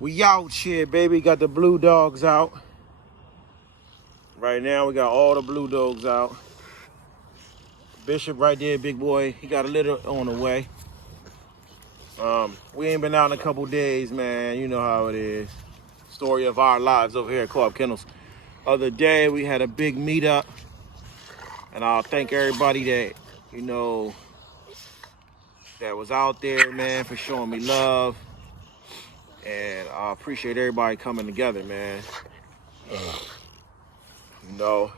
We out here, baby. Got the blue dogs out. Right now, we got all the blue dogs out. Bishop right there, big boy. He got a litter on the way. We ain't been out in a couple days, man. You know how it is. Story of our lives over here at Co-op Kennels. Other day, we had a big meetup. And I'll thank everybody that, you know, that was out there, man, for showing me love. And I appreciate everybody coming together, man. You know,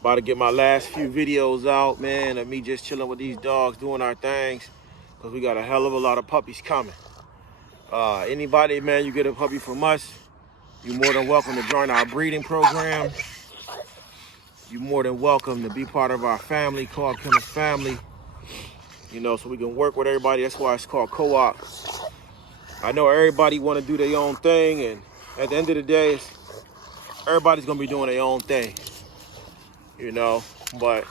about to get my last few videos out, man, of me just chilling with these dogs, doing our things, because we got a hell of a lot of puppies coming. Anybody, man, you get a puppy from us, you're more than welcome to join our breeding program. You're more than welcome to be part of our family, Co-op Kennels family. You know, so we can work with everybody. That's why it's called co-op. I know everybody want to do their own thing, and at the end of the day, everybody's gonna be doing their own thing. You know, but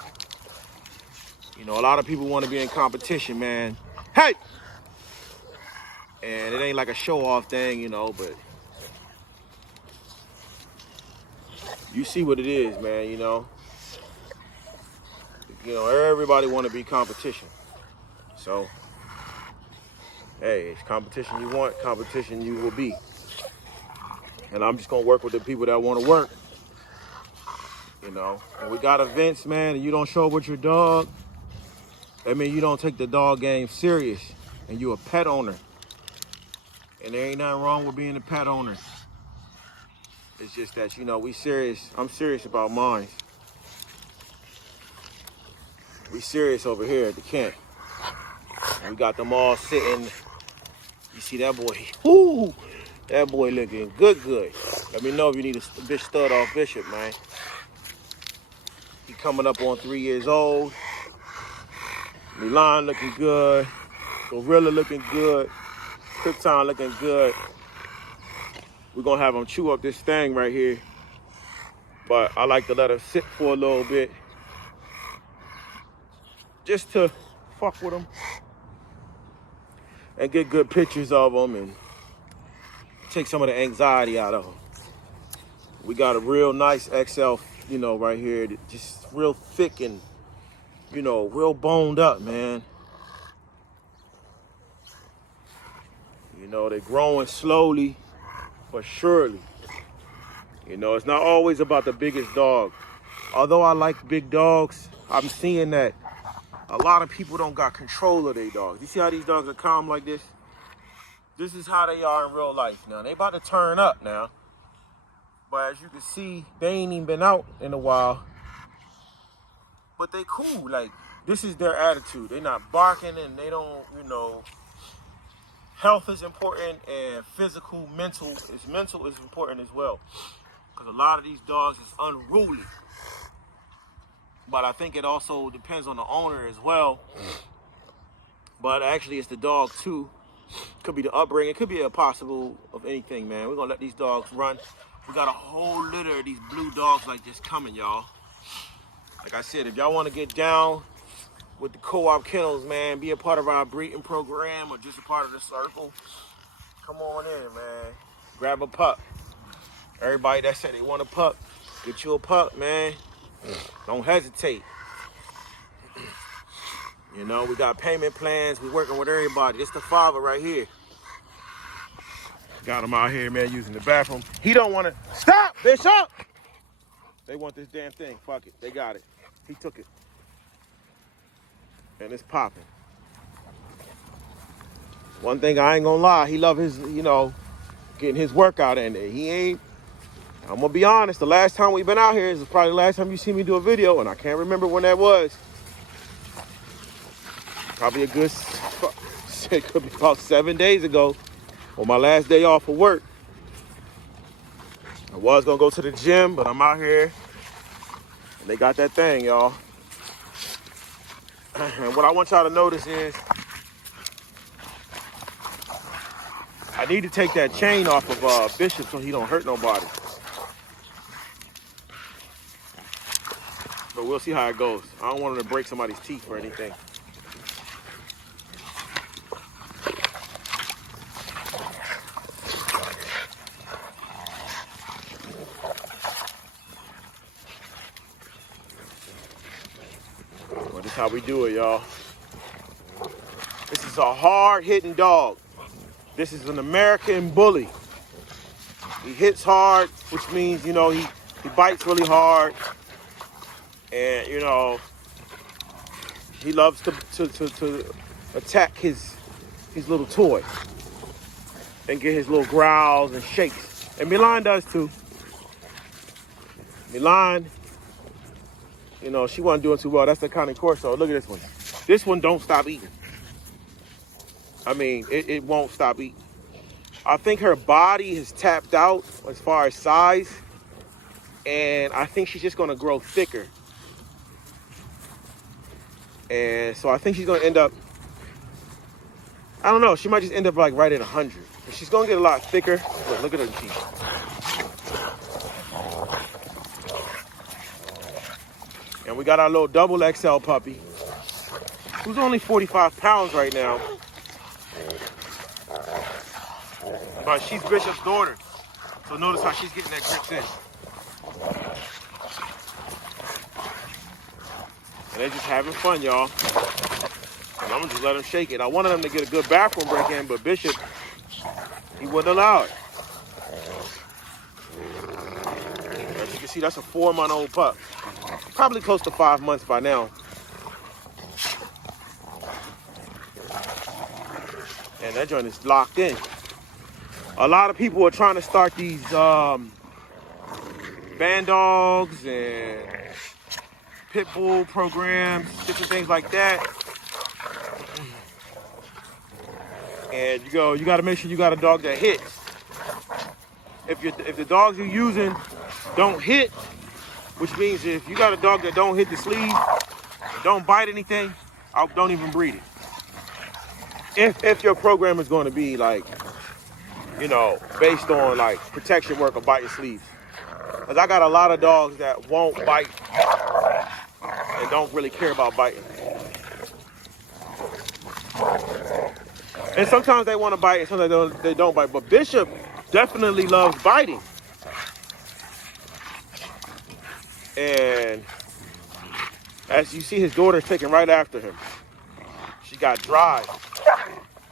you know, a lot of people want to be in competition, man. Hey! And it ain't like a show-off thing, you know, but you see what it is, man, you know. You know, everybody want to be competition. So, hey, it's competition you want, competition you will be. And I'm just going to work with the people that want to work. You know, when we got events, man, and you don't show up with your dog, that means you don't take the dog game serious, and you a pet owner. And there ain't nothing wrong with being a pet owner. It's just that, you know, we serious. I'm serious about mine. We serious over here at the camp. We got them all sitting. You see that boy? Ooh, that boy looking good. Let me know if you need a bitch stud off Bishop, man. He coming up on 3 years old. Milan looking good. Gorilla looking good. Krypton looking good. We're gonna have him chew up this thing right here. But I like to let her sit for a little bit. Just to fuck with him. And get good pictures of him and take some of the anxiety out of him. We got a real nice XL, you know, right here. Just real thick and, you know, real boned up, man. You know, they're growing slowly but surely. You know, it's not always about the biggest dog. Although I like big dogs, I'm seeing that a lot of people don't got control of their dogs. You see how these dogs are calm like this? This is how they are in real life now. They about to turn up now. But as you can see, they ain't even been out in a while. But they cool. Like, this is their attitude. They not barking and they don't, you know. Health is important and mental is important as well. Because a lot of these dogs is unruly. But I think it also depends on the owner as well. But actually, it's the dog too. Could be the upbringing. It could be a possible of anything, man. We're going to let these dogs run. We got a whole litter of these blue dogs like this coming, y'all. Like I said, if y'all want to get down with the Co-op Kennels, man, be a part of our breeding program or just a part of the circle, come on in, man. Grab a pup. Everybody that said they want a pup, get you a pup, man. Don't hesitate. You know, we got payment plans. We working with everybody. It's the father right here. Got him out here, man, using the bathroom. He don't want to. Stop, Bishop! They want this damn thing. Fuck it. They got it. He took it. And it's popping. One thing I ain't gonna lie, he love his, you know, getting his workout in there. He ain't. I'm gonna be honest, the last time we've been out here is probably the last time you see me do a video, and I can't remember when that was. Probably a good, it could be about 7 days ago, on my last day off of work. I was gonna go to the gym, but I'm out here, and they got that thing, y'all. And what I want y'all to notice is, I need to take that chain off of Bishop so he don't hurt nobody. But we'll see how it goes. I don't want him to break somebody's teeth or anything. how we do it, y'all. This is a hard-hitting dog. This is an American bully. He hits hard, which means, you know, he bites really hard. And, you know, he loves to attack his little toy and get his little growls and shakes. And Milan does too. Milan, you know, she wasn't doing too well. That's the Cane Corso. Look at this one. This one don't stop eating. I mean, it won't stop eating. I think her body is tapped out as far as size. And I think she's just going to grow thicker. And so I think she's going to end up, I don't know, she might just end up like right at 100. But she's going to get a lot thicker. Look at her teeth. And we got our little double XL puppy, who's only 45 pounds right now. But she's Bishop's daughter. So notice how she's getting that grips in. And they're just having fun, y'all. And I'm gonna just let them shake it. I wanted them to get a good bathroom break in, but Bishop, he wouldn't allow it. As you can see, that's a 4-month-old pup. Probably close to 5 months by now. And that joint is locked in. A lot of people are trying to start these band dogs and pit bull programs, different things like that. And you got to make sure you got a dog that hits. If the dogs you're using don't hit, which means if you got a dog that don't hit the sleeve, don't bite anything, don't even breed it. If your program is going to be like, you know, based on like protection work or biting sleeves. Because I got a lot of dogs that won't bite and don't really care about biting. And sometimes they want to bite and sometimes they don't bite. But Bishop definitely loves biting. And as you see, his daughter's taking right after him. She got dry.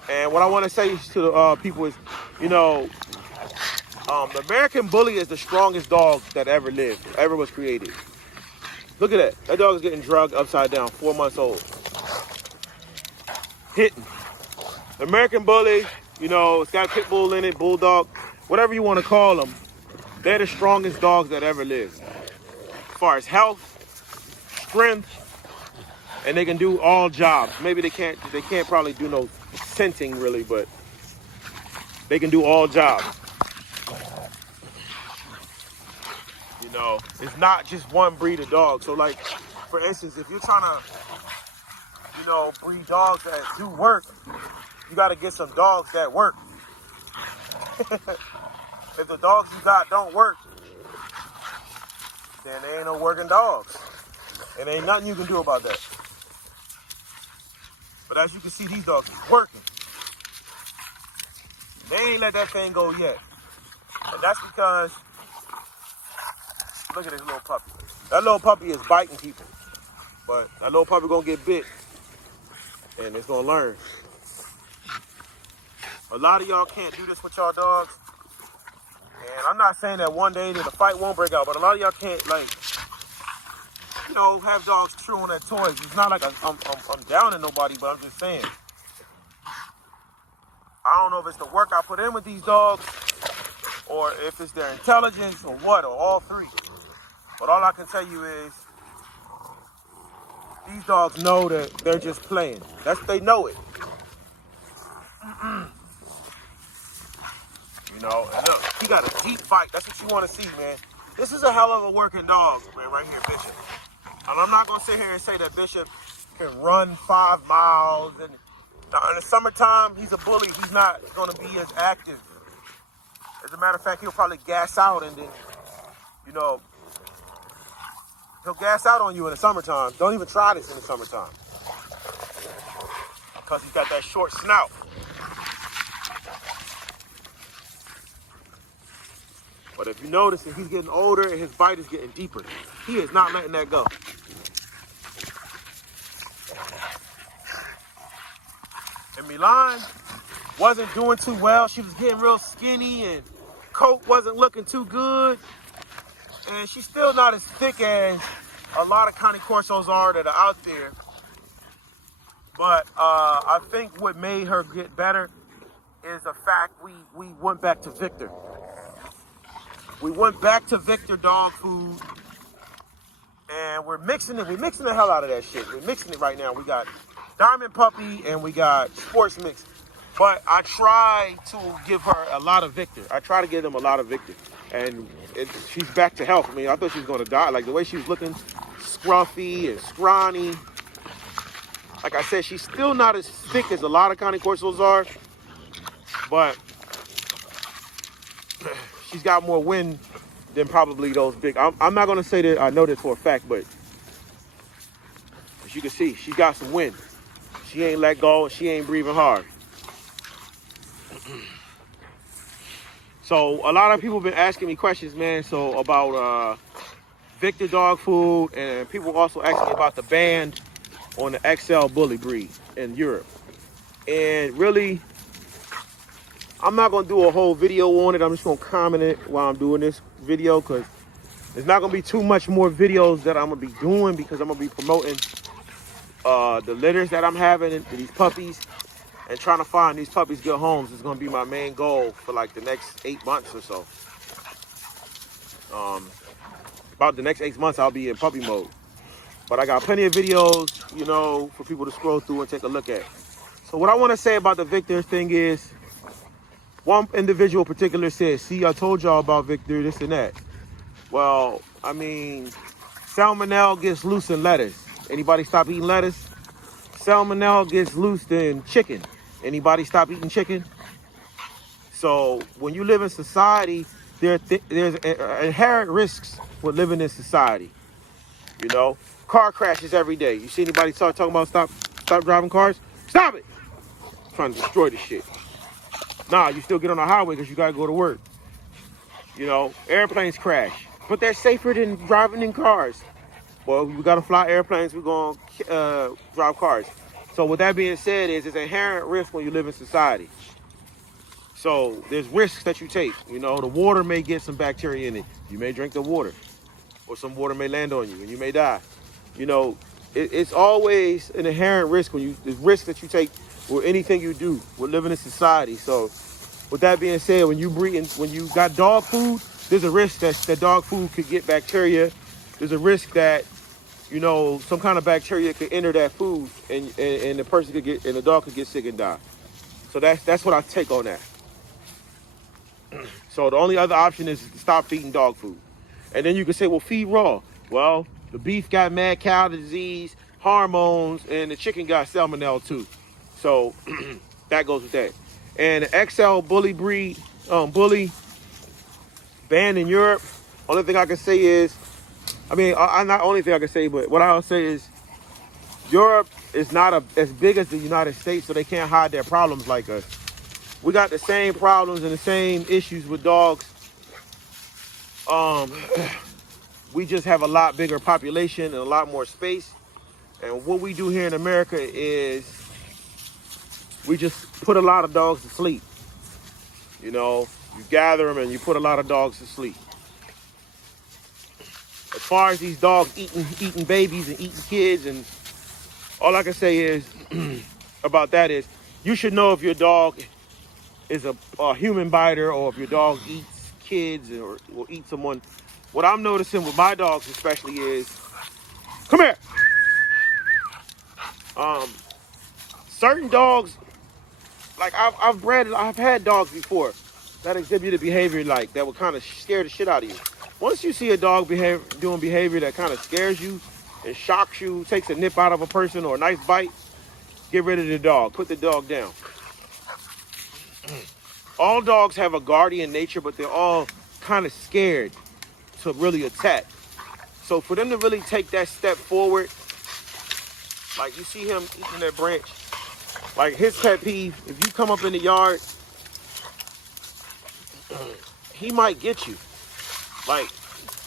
And what I want to say to the people is, you know, the American Bully is the strongest dog that ever lived, ever was created. Look at that. That dog is getting drugged upside down, 4 months old. Hitting. The American Bully, you know, it's got a pit bull in it, bulldog, whatever you want to call them. They're the strongest dogs that ever lived. As far as health, strength, and they can do all jobs. Maybe they can't probably do no scenting really, but they can do all jobs. You know, it's not just one breed of dog. So like, for instance, if you're trying to, you know, breed dogs that do work, you got to get some dogs that work. If the dogs you got don't work, then they ain't no working dogs. And ain't nothing you can do about that. But as you can see, these dogs are working. They ain't let that thing go yet. And that's because, look at this little puppy. That little puppy is biting people. But that little puppy gonna get bit. And it's gonna learn. A lot of y'all can't do this with y'all dogs. And I'm not saying that one day that the fight won't break out, but a lot of y'all can't, like, you know, have dogs chew on their toys. It's not like I'm downing nobody, but I'm just saying. I don't know if it's the work I put in with these dogs, or if it's their intelligence, or what, or all three. But all I can tell you is, these dogs know that they're just playing. They know it. You know, and look, he got a deep bite. That's what you want to see, man. This is a hell of a working dog, man, right here, Bishop. And I'm not going to sit here and say that Bishop can run 5 miles. And in the summertime, he's a bully. He's not going to be as active. As a matter of fact, he'll probably gas out and then, you know, he'll gas out on you in the summertime. Don't even try this in the summertime. Because he's got that short snout. But if you notice that he's getting older and his bite is getting deeper, he is not letting that go. Milan wasn't doing too well. She was getting real skinny and coat wasn't looking too good. And she's still not as thick as a lot of Cane Corsos are that are out there. But I think what made her get better is the fact we went back to Victor. We went back to Victor dog food, and we're mixing it. We're mixing the hell out of that shit. We're mixing it right now. We got Diamond Puppy and we got Sports Mix. But I try to give her a lot of Victor. I try to give them a lot of Victor. And she's back to health. I mean, I thought she was going to die. Like, the way she was looking scruffy and scrawny. Like I said, she's still not as thick as a lot of Cane Corsos are. But she's got more wind than probably those big. I'm not going to say that I know this for a fact, but as you can see, she's got some wind. She ain't let go. She ain't breathing hard. So a lot of people have been asking me questions, man. So about Victor dog food, and people also asking me about the band on the XL Bully breed in Europe. And really, I'm not gonna do a whole video on it. I'm just gonna comment it while I'm doing this video, because there's not gonna be too much more videos that I'm gonna be doing, because I'm gonna be promoting the litters that I'm having to these puppies. And trying to find these puppies good homes is going to be my main goal for like the next 8 months or so. About the next 8 months, I'll be in puppy mode. But I got plenty of videos, you know, for people to scroll through and take a look at. So what I want to say about the Victor thing is, one individual in particular said, see, I told y'all about Victor, this and that. Well, I mean, salmonella gets loose in lettuce. Anybody stop eating lettuce? Salmonella gets loose in chicken. Anybody stop eating chicken? So when you live in society, there's inherent risks with living in society. You know, car crashes every day. You see anybody start talking about stop driving cars? Stop it! I'm trying to destroy the shit. Nah, you still get on the highway because you gotta go to work. You know, airplanes crash, but they're safer than driving in cars. Well, we gotta fly airplanes. We're gonna drive cars. So with that being said, it's inherent risk when you live in society. So there's risks that you take. You know, the water may get some bacteria in it. You may drink the water, or some water may land on you and you may die. You know, it's always an inherent risk the risk that you take with anything you do with living in society. So with that being said, when you got dog food, there's a risk that dog food could get bacteria. There's a risk that, you know, some kind of bacteria could enter that food, and the person could get, and the dog could get sick and die. So that's what I take on that. So the only other option is to stop feeding dog food. And then you can say, well, feed raw. Well, the beef got mad cow disease, hormones, and the chicken got salmonella too. So that goes with that. And the XL Bully breed, Bully banned in Europe. Only thing I can say is, not only thing I can say, but what I'll say is, Europe is not as big as the United States, so they can't hide their problems like us. We got the same problems and the same issues with dogs. We just have a lot bigger population and a lot more space. And what we do here in America is we just put a lot of dogs to sleep. You know, you gather them and you put a lot of dogs to sleep. As far as these dogs eating babies and eating kids, and all I can say is about that is, you should know if your dog is a human biter or if your dog eats kids or will eat someone. What I'm noticing with my dogs especially is, come here. Certain dogs, like I've had dogs before that exhibited behavior like that would kind of scare the shit out of you. Once you see a dog doing behavior that kind of scares you and shocks you, takes a nip out of a person or a nice bite, get rid of the dog. Put the dog down. All dogs have a guardian nature, but they're all kind of scared to really attack. So for them to really take that step forward, like you see him eating that branch, like his pet peeve, if you come up in the yard, he might get you. Like,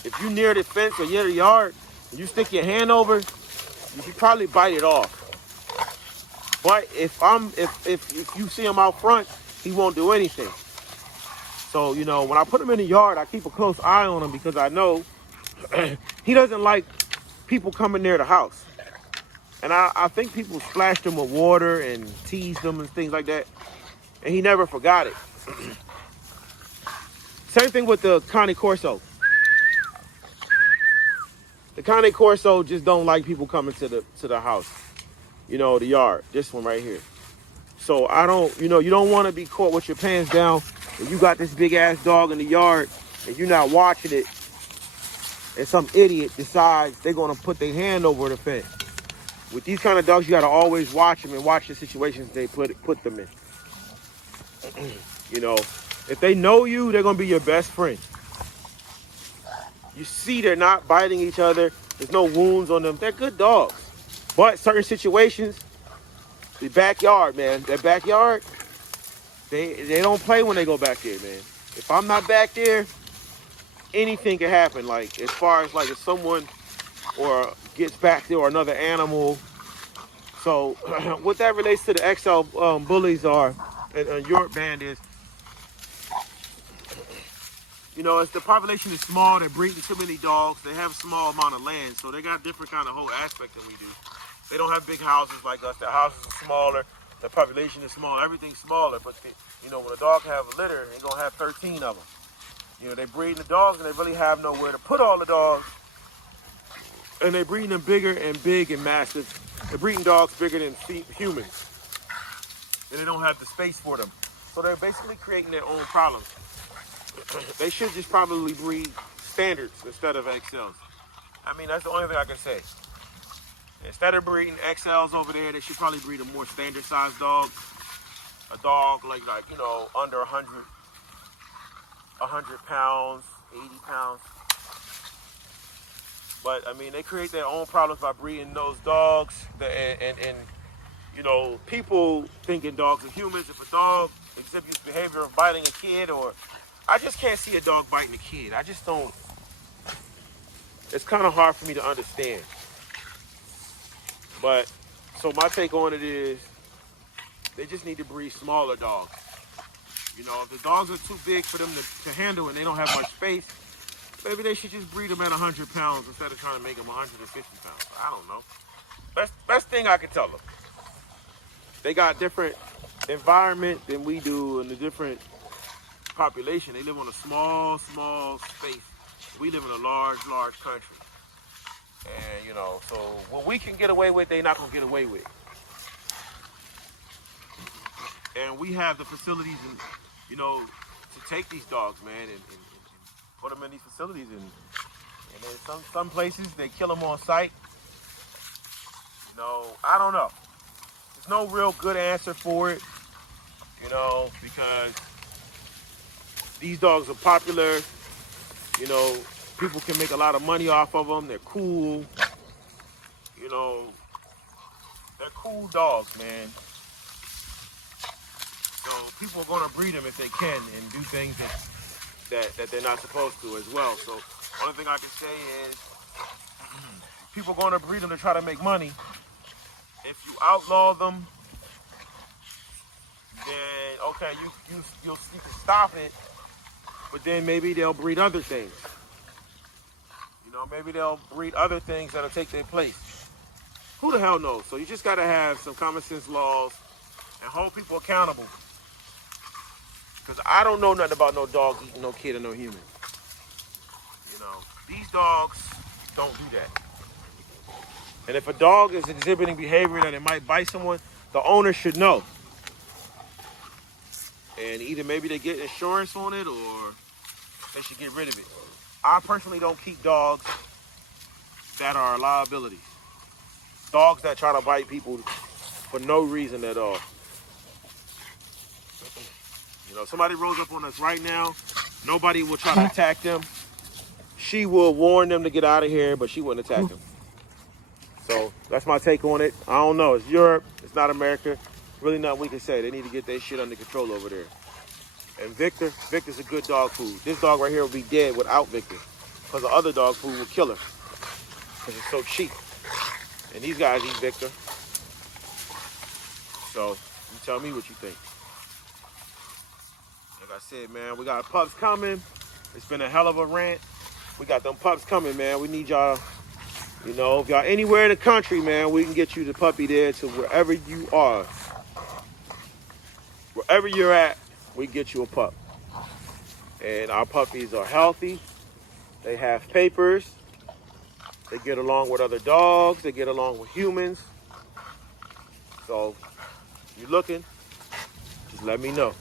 if you near the fence or near the yard, and you stick your hand over, you should probably bite it off. But if you see him out front, he won't do anything. So, you know, when I put him in the yard, I keep a close eye on him because I know he doesn't like people coming near the house. And I think people splashed him with water and teased him and things like that. And he never forgot it. Same thing with the Cane Corso. The Cane Corso just don't like people coming to the house. You know, the yard. This one right here. So I don't, you don't want to be caught with your pants down and you got this big ass dog in the yard and you're not watching it and some idiot decides they're going to put their hand over the fence. With these kind of dogs, you got to always watch them and watch the situations they put them in. You know, if they know you, they're going to be your best friend. You see they're not biting each other. There's no wounds on them. They're good dogs. But certain situations, the backyard, man, that backyard, they don't play when they go back there, man. If I'm not back there, anything can happen. Like, as far as, like, if someone or gets back there or another animal. So what that relates to the XL bullies are, and York band is, you know, it's the population is small, they're breeding too many dogs, they have a small amount of land, so they got different kind of whole aspect than we do. They don't have big houses like us, their houses are smaller, the population is smaller, everything's smaller, but you know, when a dog have a litter, they're gonna have 13 of them. You know, they breeding the dogs and they really have nowhere to put all the dogs, and they breeding them bigger and big and massive. They're breeding dogs bigger than humans, and they don't have the space for them. So they're basically creating their own problems. They should just probably breed standards instead of XLs. I mean, that's the only thing I can say. Instead of breeding XLs over there, they should probably breed a more standard sized dog. A dog like you know, under 100 pounds, 80 pounds. But I mean, they create their own problems by breeding those dogs. And you know, people thinking dogs are humans. If a dog exhibits behavior of biting a kid, or I just can't see a dog biting a kid. I just don't. It's kind of hard for me to understand. But so my take on it is, they just need to breed smaller dogs. You know, if the dogs are too big for them to handle and they don't have much space, maybe they should just breed them at 100 pounds instead of trying to make them 150 pounds. I don't know. Best thing I can tell them. They got different environment than we do and a different population. They live on a small space. We live in a large country. And, you know, so what we can get away with, they're not going to get away with. And we have the facilities, and you know, to take these dogs, man, and put them in these facilities. And then some places, they kill them on site. You know, I don't know. There's no real good answer for it, you know, because these dogs are popular. You know, people can make a lot of money off of them. They're cool. You know, they're cool dogs, man. So people are going to breed them if they can and do things that they're not supposed to as well. So only thing I can say is people are going to breed them to try to make money. If you outlaw them, then okay, you can stop it, but then maybe they'll breed other things. You know, maybe they'll breed other things that'll take their place. Who the hell knows? So you just got to have some common sense laws and hold people accountable. Because I don't know nothing about no dog eating no kid or no human. You know, these dogs don't do that. And if a dog is exhibiting behavior that it might bite someone, the owner should know. And either maybe they get insurance on it or they should get rid of it. I personally don't keep dogs that are liabilities. Dogs that try to bite people for no reason at all. You know, somebody rolls up on us right now, nobody will try to attack them. She will warn them to get out of here, but she wouldn't attack them. So that's my take on it. I don't know. It's Europe. It's not America. Really nothing we can say. They need to get their shit under control over there. And Victor's a good dog food. This dog right here will be dead without Victor, because the other dog food will kill her because it's so cheap. And these guys eat Victor. So you tell me what you think. Like I said, man, we got pups coming. It's been a hell of a rant. We got them pups coming, man. We need y'all, you know, if y'all anywhere in the country, man, we can get you the puppy there to wherever you are. Wherever you're at, we can get you a pup. And our puppies are healthy. They have papers. They get along with other dogs. They get along with humans. So if you're looking, just let me know.